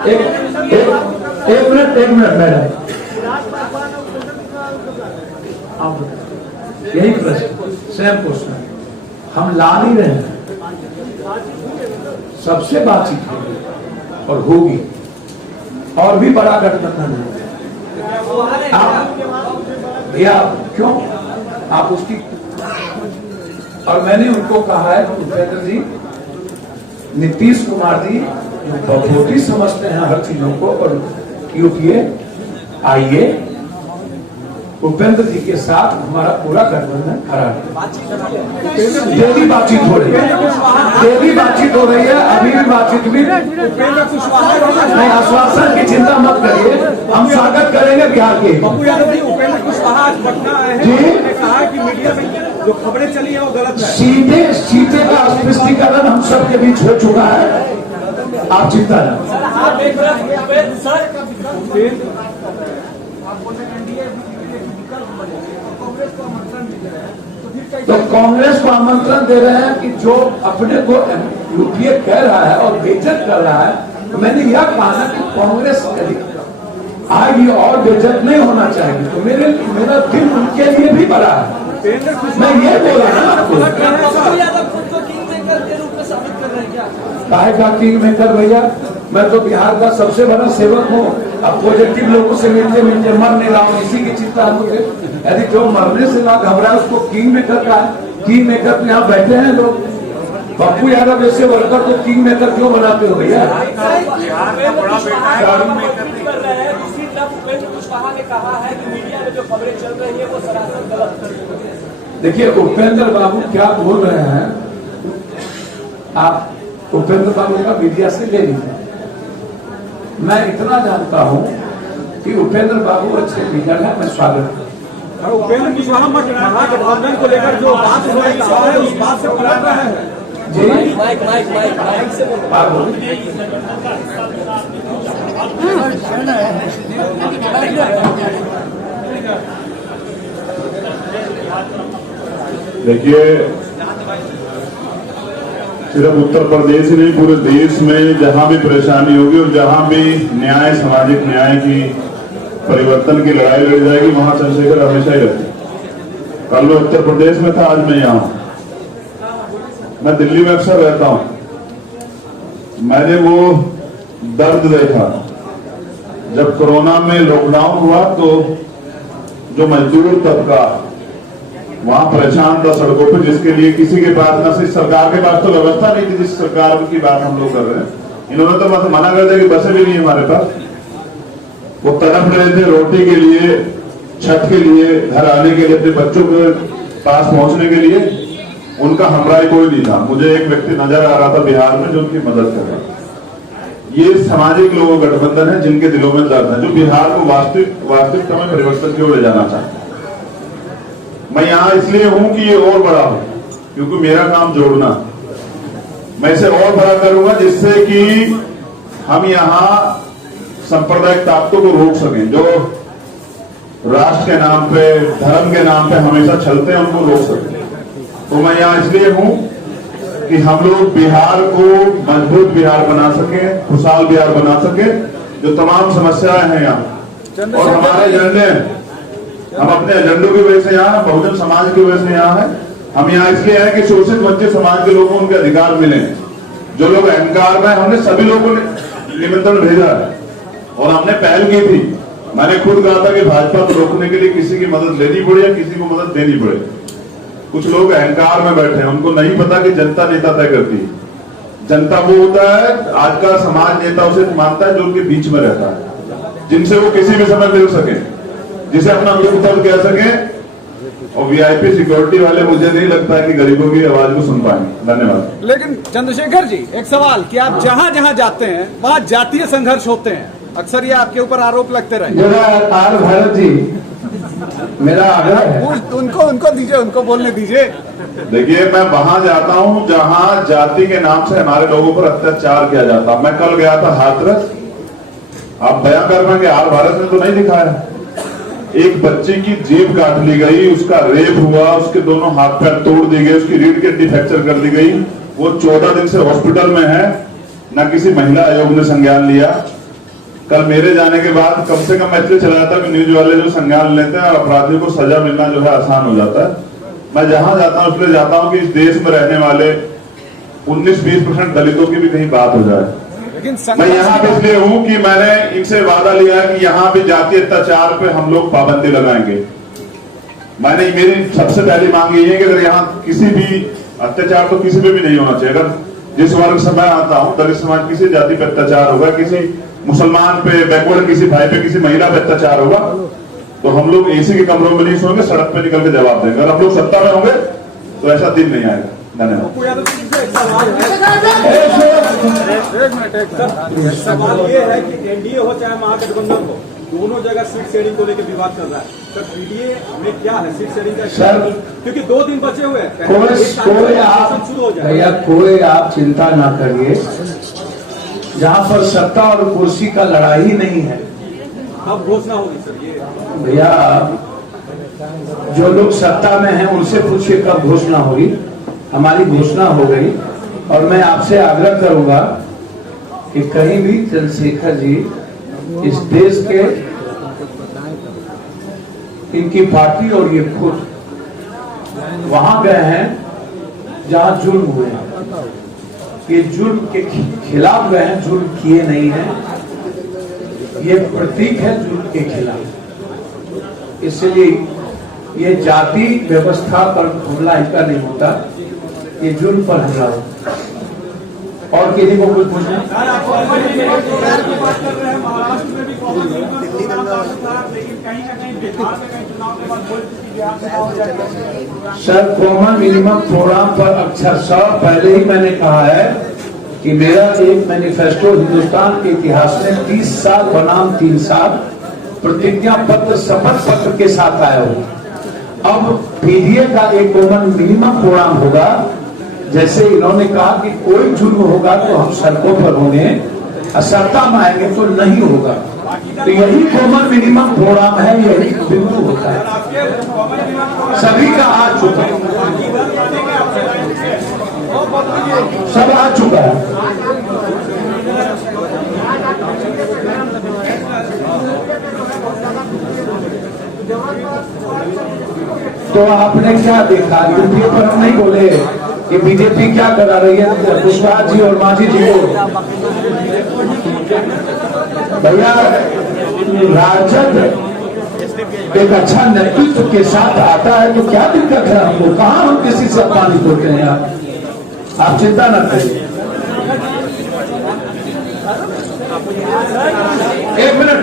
एक minute madam, आप यही प्रश्न स्वयं पूछना, हम ला नहीं रहे हैं, सबसे बातचीत होगी और होगी, और भी बड़ा गठबंधन है। आप भैया क्यों आप उसकी, और मैंने उनको कहा है उपेंद्र जी, नीतीश कुमार जी बहुत ही समझते हैं हर चीजों को, और यूपीए आइए उपेंद्र जी के साथ हमारा पूरा गठबंधन खड़ा है। डेली बातचीत हो रही है, डेली बातचीत हो रही है, अभी भी बातचीत हुई नहीं। आश्वासन की चिंता मत करिए, हम स्वागत करेंगे बिहार के। पप्पू यादव जी, उपेंद्र कुशवाहा आज पटना आए हैं, उन्होंने कहा कि मीडिया में जो खबरें चली है वो गलत है। सीधे का स्पष्टीकरण हम सबके बीच हो चुका है, आप चिंता न। तो कांग्रेस को आमंत्रण दे रहे हैं कि जो अपने को यूपीए कह रहा है और बेइज्जत कर रहा है, तो मैंने यह कहा कि कांग्रेस आएगी और बेइज्जत नहीं होना चाहिए, तो मेरा दिल उनके लिए भी बड़ा है। मैं ये बोल रहा हूँ आपको, काहे का किंग मेकर भैया, मैं तो बिहार का सबसे बड़ा सेवक हूँ। अब पॉजिटिव लोगों से मिलते मिलते मर नहीं रहा हूँ, इसी की चिंता है मुझे। यदि जो मरने से ना घबराए उसको किंग मेकर का है, किंग मेकर में यहाँ बैठे हैं लोग। पप्पू यादव जैसे वर्कर को किंग मेकर क्यों बनाते हो भैया? देखिए उपेंद्र बाबू क्या बोल रहे हैं, आप उपेंद्र बाबू का मीडिया से ले लीजिए। मैं इतना जानता हूं कि उपेंद्र बाबू अच्छे लीडर हैं, मैं स्वागत करता हूं। उपेंद्र कुशवाहा महागठबंधन को लेकर जो बात उन्होंने कहा है उस बात से पलट रहे हैं जी। माइक से देखिए, सिर्फ उत्तर प्रदेश ही नहीं, पूरे देश में जहां भी परेशानी होगी और जहां भी न्याय, सामाजिक न्याय की परिवर्तन की लड़ाई लड़ी जाएगी, वहां चंद्रशेखर हमेशा ही रहते। कल मैं उत्तर प्रदेश में था, आज मैं यहाँ हूं। मैं दिल्ली में अक्सर रहता हूं। मैंने वो दर्द देखा जब कोरोना में लॉकडाउन हुआ, तो जो मजदूर तबका वहां परेशान था सड़कों पर, जिसके लिए किसी के पास, न सिर्फ सरकार के पास तो व्यवस्था नहीं थी जिस सरकार की बात हम लोग कर रहे हैं, इन्होंने तो बस मना कर दिया कि बसें भी नहीं है हमारे पास। वो तड़प रहे थे रोटी के लिए, छत के लिए, घर आने के लिए, अपने बच्चों के पास पहुंचने के लिए। उनका हमराई कोई नहीं था। मुझे एक व्यक्ति नजर आ रहा था बिहार में जो उनकी मदद कर रहा था। ये सामाजिक लोगों का गठबंधन है जिनके दिलों में दर्द है, जो बिहार को वास्तविकता में परिवर्तन की ओर ले जाना चाहते हैं। मैं यहाँ इसलिए हूं कि ये और बड़ा हो, क्योंकि मेरा काम जोड़ना। मैं इसे और बड़ा करूंगा जिससे कि हम यहाँ सांप्रदायिक ताकतों को रोक सकें, जो राष्ट्र के नाम पे, धर्म के नाम पे हमेशा चलते हैं, उनको रोक सकें। तो मैं यहाँ इसलिए हूं कि हम लोग बिहार को मजबूत बिहार बना सके, खुशहाल बिहार बना सके। जो तमाम समस्याएं हैं यहाँ और हमारे एजेंडे, हम अपने एजेंडों की वजह से यहाँ, बहुजन समाज की वजह से यहाँ है। हम यहाँ इसलिए हैं कि शोषित वंचित समाज के लोगों को उनके अधिकार मिले। जो लोग अहंकार में, हमने सभी लोगों को निमंत्रण भेजा है और हमने पहल की थी। मैंने खुद कहा था कि भाजपा को रोकने के लिए किसी की मदद लेनी पड़े या किसी को मदद देनी पड़े। कुछ लोग अहंकार में बैठे हैं, उनको नहीं पता कि जनता नेता तय करती है। जनता वो होता है, आज का समाज नेता उसे मानता है जो उनके बीच में रहता है, जिनसे वो किसी भी समय मिल सके, जिसे अपना दुख दर्द कह सके। और वीआईपी सिक्योरिटी वाले मुझे नहीं लगता है कि गरीबों की आवाज को सुन पाएंगे। धन्यवाद। लेकिन चंद्रशेखर जी, एक सवाल कि आप जहां जहां जाते हैं वहां जातीय संघर्ष होते हैं, अक्सर ये आपके ऊपर आरोप लगते रहे। आर भारत जी, मेरा आग्रह है, उनको दीजिए, उनको बोलने दीजिए। देखिए, मैं वहां जाता हूं जहां जाति के नाम से हमारे लोगों पर अत्याचार किया जाता। मैं कल गया था हाथरस। आप बयां कर पाएंगे, आर भारत ने तो नहीं दिखाया। एक बच्चे की जीभ काट ली गई, उसका रेप हुआ, उसके दोनों हाथ पैर तोड़ दी गए, उसकी रीढ़ की हड्डी फ्रैक्चर कर दी गई। वो 14 दिन से हॉस्पिटल में है, न किसी महिला आयोग ने संज्ञान लिया। कल मेरे जाने के बाद कम से कम मैं इसलिए चला जाता कि न्यूज वाले जो संज्ञान लेते हैं और अपराधियों को सजा मिलना जो है आसान हो जाता है। मैं जहां जाता हूं इसलिए जाता हूं कि इस देश में रहने वाले 19-20% दलितों की भी कहीं बात हो जाए। लेकिन मैं यहाँ पे इसलिए हूँ कि मैंने इनसे वादा लिया है कि यहाँ भी जातीय अत्याचार पे हम लोग पाबंदी लगाएंगे। मेरी सबसे पहली मांग ये है कि अगर यहाँ किसी भी अत्याचार तो किसी पे भी नहीं होना चाहिए। अगर जिस वर्ग से मैं आता हूँ, दलित समाज, किसी जाति पे अत्याचार होगा, किसी मुसलमान पे, बैकवर्ड किसी भाई पे, किसी महिला पे अत्याचार होगा, तो हम लोग एसी के कमरों में नहीं सोएंगे, सड़क पे निकल के जवाब देंगे। अगर हम लोग सत्ता में होंगे तो ऐसा दिन नहीं आएगा। धन्यवाद। सवाल ये है कि एनडीए हो चाहे महागठबंधन हो, दोनों जगह सीट शेयरिंग को लेकर विवाद चल रहा है। सर पीडीए में क्या है सीट शेयरिंग का? सर, क्योंकि 2 दिन बचे हुए हैं, कोई आप शुरू हो जाए। भैया कोई आप चिंता ना करिए, जहाँ पर सत्ता और कुर्सी का लड़ाई नहीं है, अब घोषणा होगी सर। ये भैया जो लोग सत्ता में हैं उनसे पूछिए कब घोषणा हुई। हमारी घोषणा हो गई और मैं आपसे आग्रह करूंगा कि कहीं भी चंद्रशेखर जी इस देश के, इनकी पार्टी और ये खुद वहां गए हैं जहां जुल्म हुए हैं। ये जुल्म के खिलाफ गए हैं, जुल्म किए नहीं हैं। ये प्रतीक है जुल्म के खिलाफ। इसलिए ये जाति व्यवस्था पर हमला इनका नहीं होता, ये जुल्म पर हमला होता। और किसी को कुछ पूछना? महाराष्ट्र में भी लेकिन कहीं ना कहीं बिहार में कहीं चुनाव के बाद सर कॉमन मिनिमम प्रोग्राम पर अक्षरशः पहले ही मैंने कहा है कि मेरा एक मैनिफेस्टो हिंदुस्तान के इतिहास में 30 साल बनाम 3 साल प्रतिज्ञा पत्र, शपथ पत्र के साथ आया हो। अब पीडीए का एक कॉमन मिनिमम प्रोग्राम होगा। जैसे इन्होंने कहा कि कोई जुर्म होगा तो हम सड़कों पर होंगे, सत्ता में आएंगे तो नहीं होगा। तो यही कॉमन मिनिमम प्रोग्राम है, यही बिंदु होता है। सभी का आ चुका है, सब आ चुका है। तो आपने क्या देखा? यूपीए पर हम नहीं बोले कि बीजेपी क्या करा रही है कुशवाहा जी और मांझी जी को। भैया राजद एक अच्छा नेतृत्व के साथ आता है तो क्या दिक्कत है हमको? कहाँ हम किसी से अपमानित होते हैं? आप चिंता न करिए। एक मिनट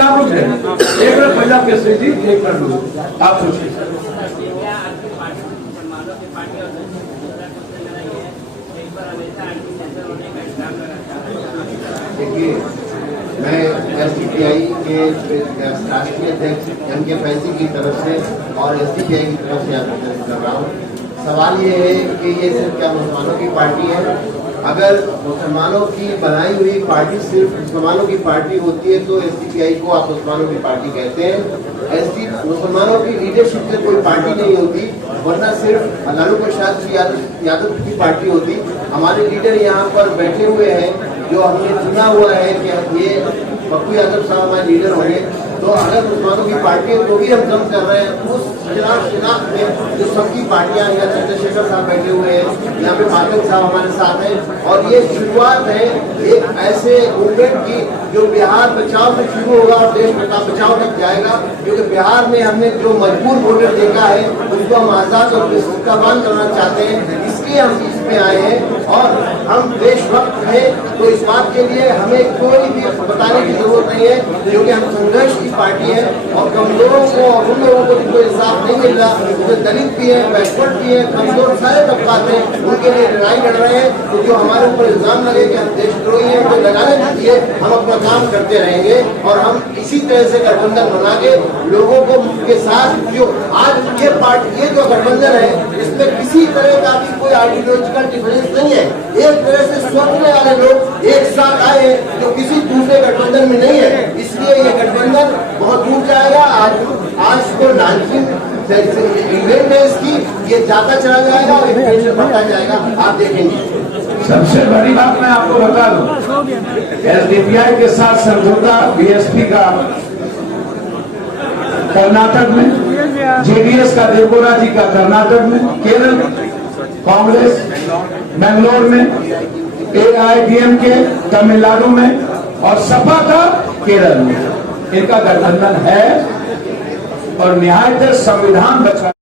आप रुक जाए, 1 मिनट पंजाब केसरी जी, 1 मिनट रुक, आप पूछिए। देखिए, मैं एसडीपीआई के राष्ट्रीय अध्यक्ष एम.के. फैजी की तरफ से और एसडीपीआई की तरफ से आपको कर रहा हूँ। सवाल ये है कि ये सिर्फ क्या मुसलमानों की पार्टी है? अगर मुसलमानों की बनाई हुई पार्टी सिर्फ मुसलमानों की पार्टी होती है तो एसडीपीआई को आप मुसलमानों की पार्टी कहते हैं। मुसलमानों की लीडरशिप से कोई पार्टी नहीं होती, वरना सिर्फ लालू प्रसाद यादव की पार्टी होती। हमारे लीडर यहाँ पर बैठे हुए हैं, जो हमने चुना हुआ है कि ये पप्पू यादव साहब हमारे लीडर होंगे। तो अगर मुसलमानों की पार्टी है तो भी हम कम कर रहे हैं। उस शिनाख्त में जो सबकी पार्टियां, यहाँ चंद्रशेखर साहब बैठे हुए हैं, यहाँ पे पाठक साहब हमारे साथ हैं, और ये शुरुआत है एक ऐसे मूवमेंट की जो बिहार बचाओ से शुरू होगा और देश बचाओ तक जाएगा। क्योंकि बिहार में हमने जो मजबूर वोटर देखा है उसको हम आजाद और विस्तारवान करना चाहते हैं, इसलिए हम इसमें आए हैं। और हम देशभक्त हैं, तो इस बात के लिए हमें कोई भी बताने की जरूरत नहीं है, क्योंकि हम संघर्ष की पार्टी है। और कमजोरों को और उन लोगों को जिनको इंसाफ नहीं मिल रहा, जो दलित भी है, बैकवर्ड भी है, कमजोर सारे तबकात हैं, उनके लिए लड़ाई लड़ रहे हैं। तो जो हमारे ऊपर इल्जाम लगे कि हम देशद्रोही हैं, तो लगाने दीजिए, हम अपना काम करते रहेंगे। और हम इसी तरह से गठबंधन बना के लोगों को के साथ, जो आज ये पार्टी, ये जो गठबंधन है, इसमें किसी तरह का भी कोई आइडियोलॉजिकल डिफरेंस नहीं है। एक तरह से सोचने वाले लोग एक साथ आए हैं जो किसी दूसरे गठबंधन में नहीं है, इसलिए ये गठबंधन बहुत दूर जाएगा। आज तो लालचिन इवेंट है इसकी, ये जाता चला जाएगा और बढ़ता जाएगा, आप देखेंगे। सबसे बड़ी बात मैं आपको बता दूं, एसडीपीआई के साथ समझौता बीएसपी का कर्नाटक में, जेडीएस का देवगौड़ा जी का कर्नाटक में, केरल कांग्रेस बेंगलोर में, एआईडीएमके तमिलनाडु में और सपा का केरल में, इनका गठबंधन है और न्यायतः संविधान बचा